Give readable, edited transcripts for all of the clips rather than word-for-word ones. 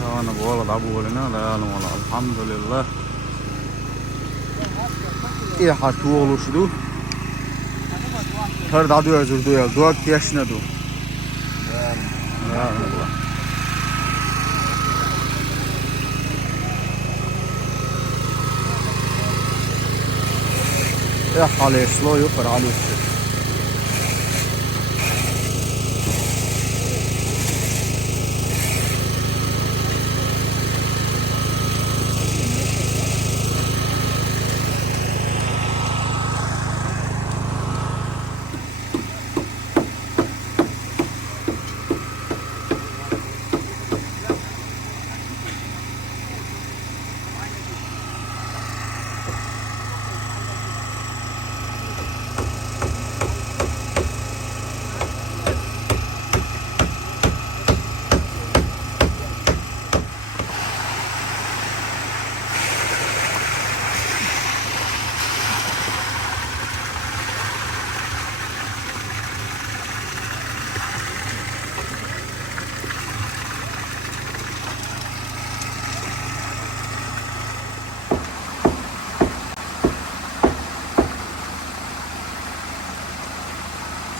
أنا بقول أبو ولنا لا أعلم والله الحمد لله. إيه حتوه لشدو هر دادو أزردو يا دوك تيش ندو لا والله. إيه حالي سلو يفر على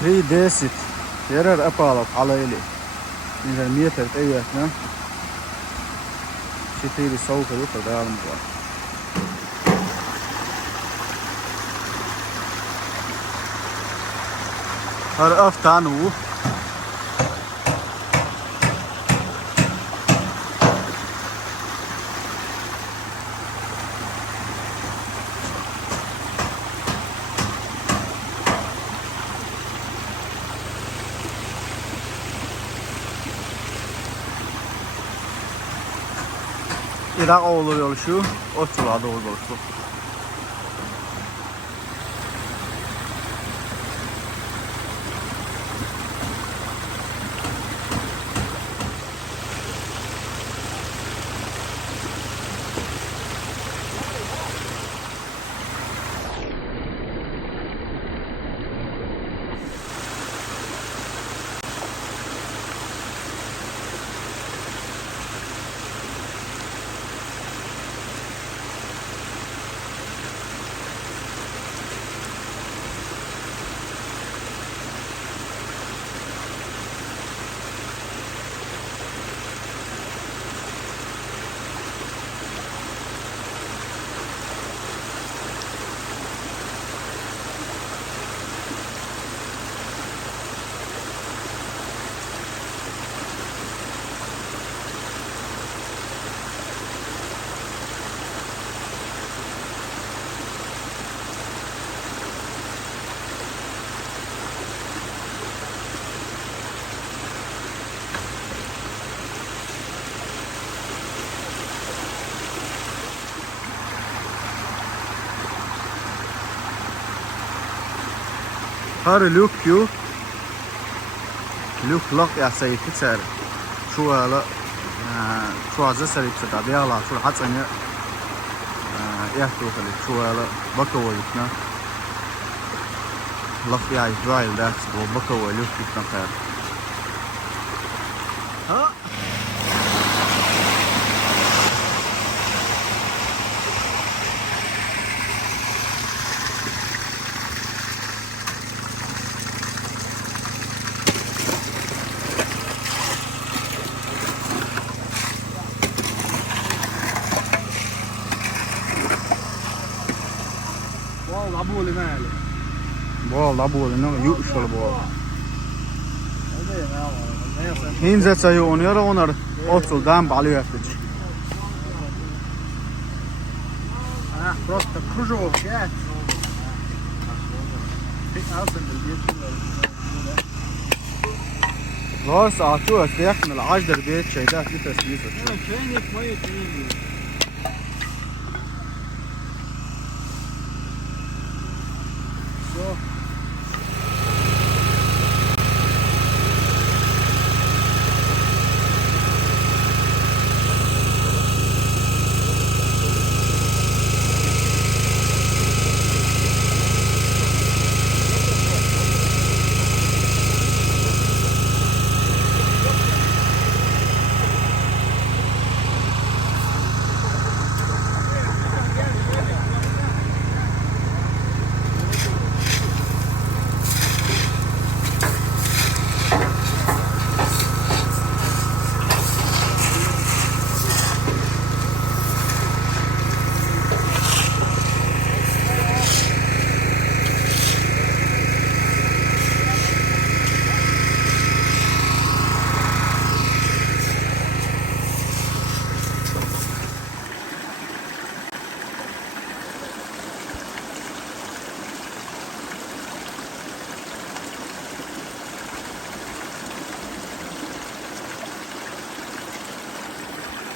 في ديست يرر أبالط على إلي إذا ميتر أيوتنا شتي بسوق يفر ده على مبار هر أفتانو İrak oğlu yolu şu, o çuladı oldu olsun. هار لوك كيو لوك لق يا سيد كتير شو هلا شو عزة سريب ستابيع لا شو حتى إني يحتو خلي شو هلا بكويتنا لق يا إسرائيل ده بكوي لوك كيف نخير ها Aboli mele. Bol aboli no yuşul bol. Hinze çayı oynuyor onlar oturdan balı yaptık. Ah, просто кружок, ya. راس عطوه تيحمل العجل بيت شيدات في تسليفه. كانك ميه تيجي.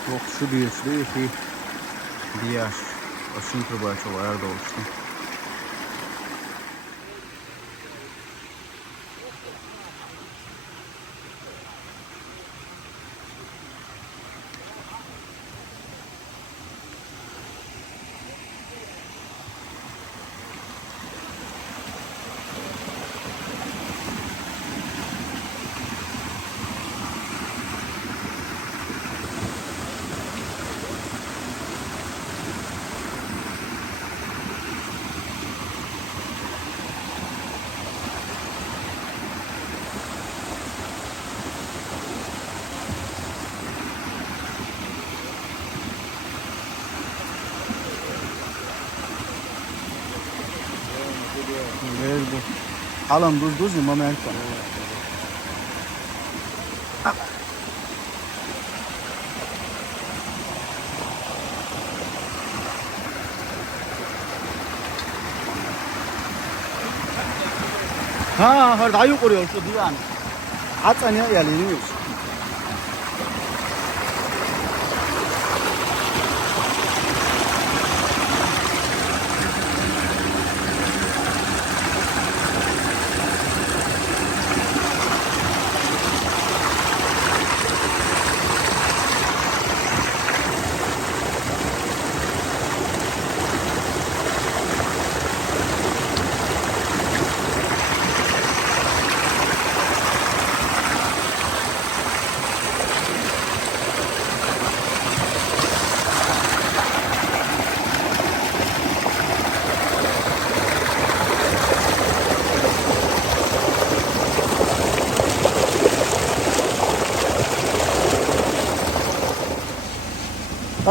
Çok şu büyüklüğü ki diğer aşın turbayı çok ayar doğuştu. Verde. Alan dos momento. Ha, har da yukarı yol şu diyan. At anya yalıymış.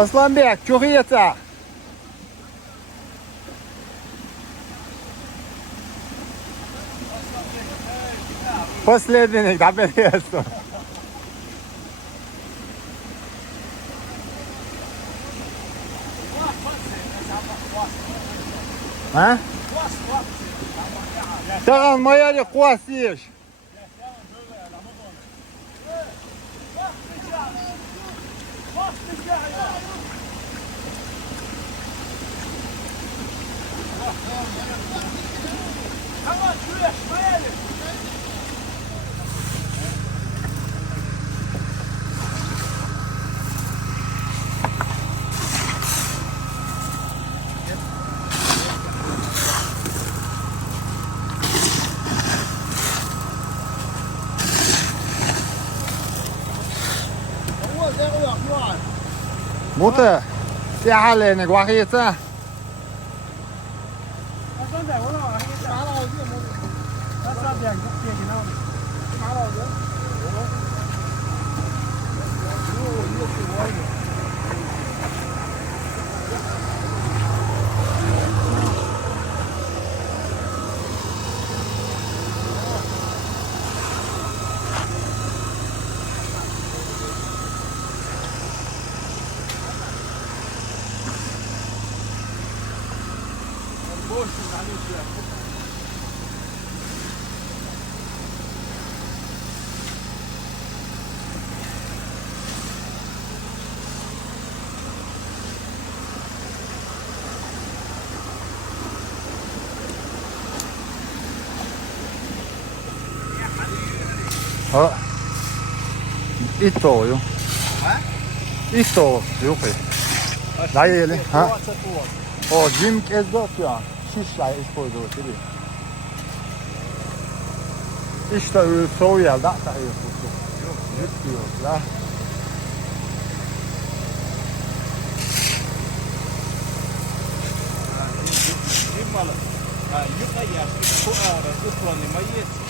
Aslanbek, çok iyi yata. Последний, да, переезд. Ha? Tamam, mayarı kuasiş. موته ساعة لأنك واقعيتها 어, 있어요. 있어, 옆에. 나의 하? Jim Kezdokya. Şişler iş koydu gibi. İşte soğuk yerde da yapıyoruz. Yok, diyoruz ya. Malı. Ha, yuka yaş, bu ara, ıslanı mayıs.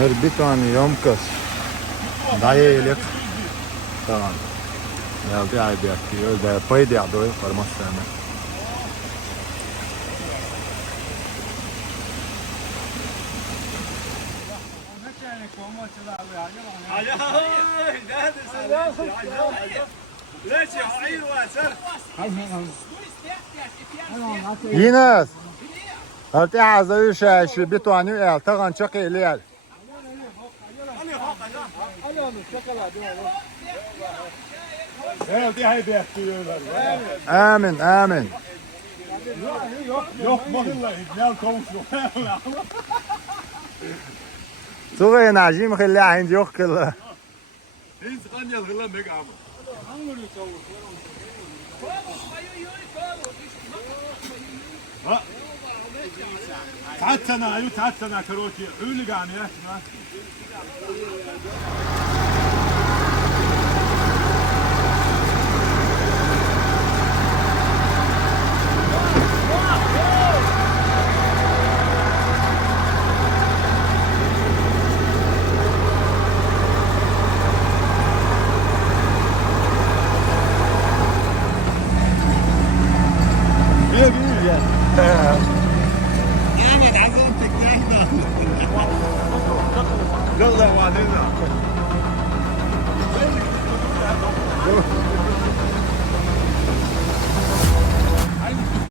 Her bir tane yomkız. Dayelik. Tamam. Geldi ay bir akıyor. Da paydı ya doy farmasını. ليش يا عيل واسر Yines. Halt az öyle şey bir tane el tagan çok iyi el. Evet hay bekliyorlar. Amin amin. Yok bakınlar ne konuşuyor. Suyu najim khilla عندي yok kılı. Biz kan yazılan ne ama. Ha. تعال سنة كروتي عولي قاني يا يلا وعدنا